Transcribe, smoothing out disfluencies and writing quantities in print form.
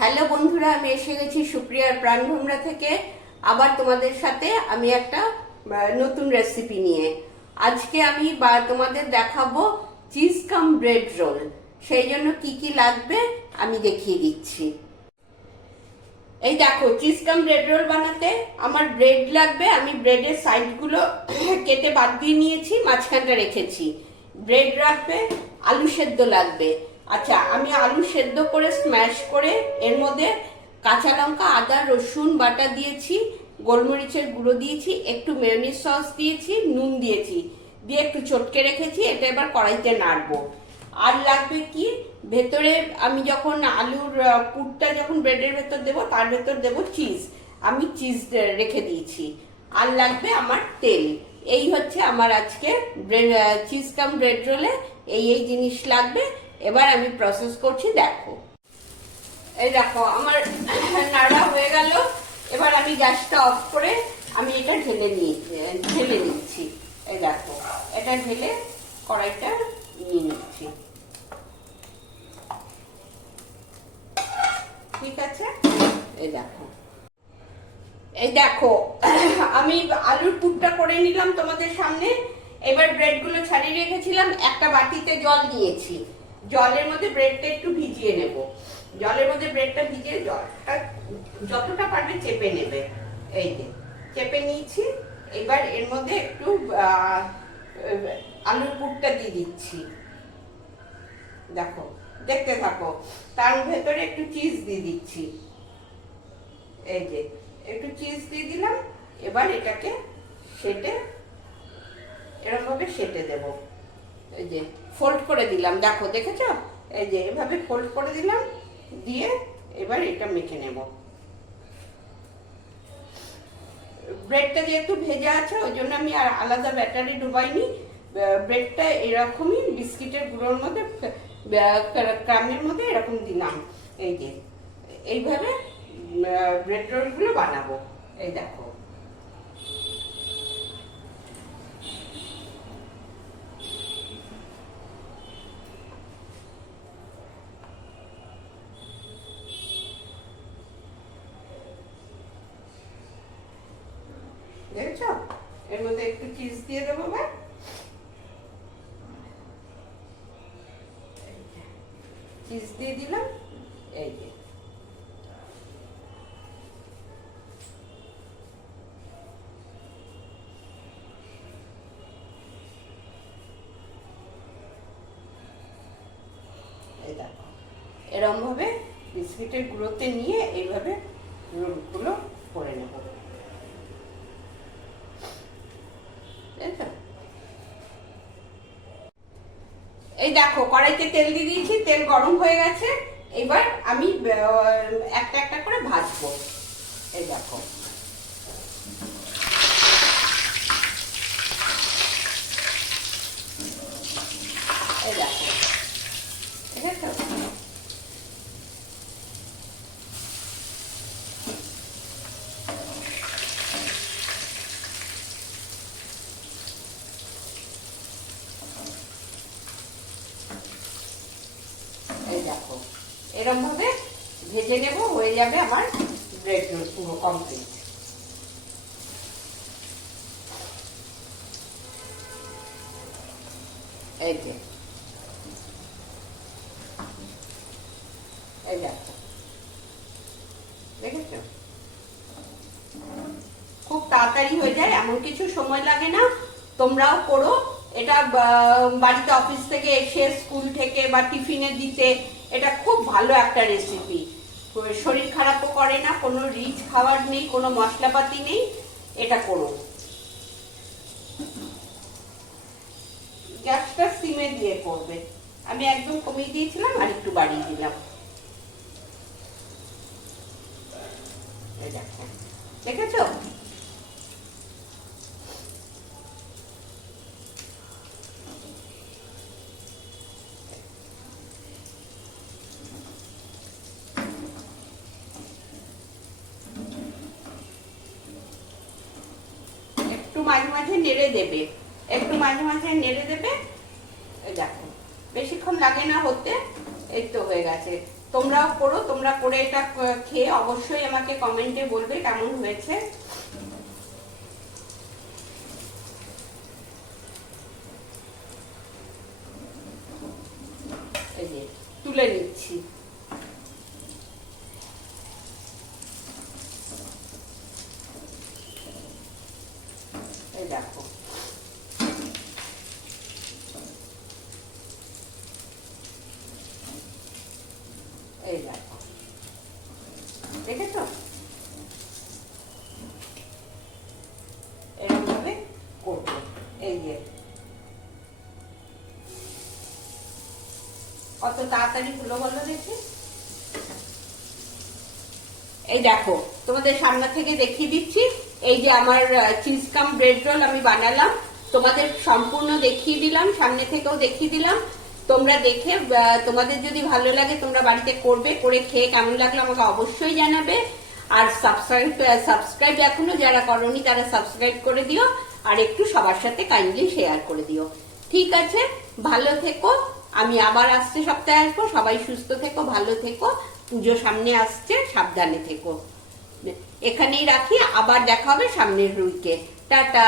Hello বন্ধুরা, আমি এসে গেছি সুপ্রিয়ার প্রাণভোমরা থেকে। আবার তোমাদের সাথে আমি একটা নতুন রেসিপি নিয়ে। আজকে আমি তোমাদের দেখাবো চিজ কাম ব্রেড রোল। সেই জন্য কি কি লাগবে আমি দেখিয়ে দিচ্ছি। এই দেখো, চিজ কাম ব্রেড রোল বানাতে আমার ব্রেড লাগবে। আমি ব্রেডের সাইডগুলো কেটে বাদ দিয়ে নিয়েছি, মাঝখানটা রেখেছি। ব্রেড লাগবে, আলু সেদ্ধ লাগবে। আচ্ছা, আমি আলু সেদ্ধ করে স্ম্যাশ করে এর মধ্যে কাঁচা লঙ্কা, আদা, রসুন বাটা দিয়েছি, গোলমরিচের গুঁড়ো দিয়েছি, একটু মেয়োনিজ সস দিয়েছি, নুন দিয়েছি, দিয়ে একটু চটকে রেখেছি। এটা এবার কড়াইতে নাড়বো। আর লাগবে কি, ভেতরে আমি যখন আলুর পুরটা যখন ব্রেডের ভেতর দেবো তার ভেতর দেবো চিজ। আমি চিজ রেখে দিয়েছি। আর লাগবে আমার তেল। এই হচ্ছে আমার আজকে চিজ কাম ব্রেড রোলে এই জিনিস লাগবে। এবার আমি প্রসেস করছি, দেখো। এই দেখো, আমার নাড়া হয়ে গেল। এবার আমি গ্যাসটা অফ করে আমি এটা ঢেলে নিচ্ছি। এই দেখো, এটা ঢেলে কড়াইটা নিয়ে নিচ্ছি। ঠিক আছে, এই দেখো আমি আলুর পুরটা করে নিলাম তোমাদের সামনে। এবার ব্রেডগুলো ছাড়িয়ে রেখেছিলাম, একটা বাটিতে জল নিয়েছি। জলের মধ্যে ব্রেডটা একটু ভিজিয়ে নেব। জলের মধ্যে ব্রেডটা ভিজিয়ে জলটা যতটা পারবে চেপে নেবে। এই যে চেপে নিয়েছি। এবার এর মধ্যে একটু আলুর পুরটা দিয়ে দিচ্ছি। দেখো, দেখতে থাকো। তার ভেতরে একটু চিজ দিয়ে দিচ্ছি। এই যে একটু চিজ দিয়ে দিলাম। এবার এটাকে এরকম ভাবে সেটে দেব। এই যে ফোল্ড করে দিলাম, দেখো, দেখেছ? এই যে এভাবে ফোল্ড করে দিলাম, দিয়ে এবার এটা মেখে নেব। ব্রেডটা যেহেতু ভেজা আছে ওই জন্য আমি আর আলাদা ব্যাটারে ডুবাইনি। ব্রেডটা এরকমই বিস্কিটের গুঁড়োর মধ্যে, ক্রামের মধ্যে এরকম দিলাম। এই যে এইভাবে ব্রেড রোলগুলো বানাবো। এই দেখো, দেখেছ? এর মধ্যে একটু চিজ দিয়ে দেবো। চিজ দিয়ে দিলাম। এই যে দেখো, এরকম ভাবে বিস্কিটের গুঁড়োতে নিয়ে এইভাবে রোলগুলো করে নেব। এই দেখো, কড়াইতে তেল দিয়ে দিয়েছি, তেল গরম হয়ে গেছে। এবার আমি একটা একটা করে ভাজবো। এই দেখো, এই দেখো, ঠিক আছে? এই দেখো, এরকম ভাবে ভেজে নেব। হয়ে যাবে আমার ব্রেড রোল পুরো কমপ্লিট। এই যে, এই দেখো, দেখেছ? খুব তাড়াতাড়ি হয়ে যায়, এমন কিছু সময় লাগে না। তোমরাও করো এটা। বাড়িতে অফিস থেকে এসে, স্কুল থেকে বা টিফিনে দিতে এটা খুব ভালো একটা রেসিপি। শরীর খারাপও করে না, কোনো রিচ খাবার নেই, কোনো মশলাপাতি নেই। এটা করো। গ্যাসটা সিমে দিয়ে করবে। আমি একদম কমিয়ে দিয়েছিলাম, আর একটু বাড়িয়ে দিলাম। দেখেছো? একটু মাঝে মাঝে নেড়ে দেবে, একটু মাঝে মাঝে নেড়ে দেবে। দেখো, বেশিক্ষণ লাগে না হতে। এই তো হয়ে গেছে। তোমরাও করো, তোমরা করে এটা খেয়ে অবশ্যই আমাকে কমেন্টে বলবে কেমন হয়েছে। এই যে তুলে নিচ্ছি। এই দেখো, এই দেখো, দেখেছো? এরকম ভাবে করবো। এই যে কত তাড়াতাড়ি হলো বলো দেখি। এই দেখো, তোমাদের সামনে থেকে দেখিয়ে দিচ্ছি। এই যে আমার চিজ কাম ব্রেড রোল আমি বানালাম, তোমাদের সম্পূর্ণ দেখিয়ে দিলাম, সামনে থেকেও দেখিয়ে দিলাম। তোমরা দেখে তোমাদের যদি ভালো লাগে তোমরা বাড়িতে করবে, করে খেয়ে কেমন লাগলো আমাকে অবশ্যই জানাবে। আর সাবস্ক্রাইব এখনো যারা করোনি তারা সাবস্ক্রাইব করে দিও, আর একটু সবার সাথে কাইন্ডলি শেয়ার করে দিও। ঠিক আছে, ভালো থেকো। আমি আবার আসছে সপ্তাহে আসবো। সবাই সুস্থ থেকো, ভালো থেকো। পুজো সামনে আসছে, সাবধানে থেকো। এখানেই রাখি, আবার দেখা হবে সামনের উইকে। টাটা।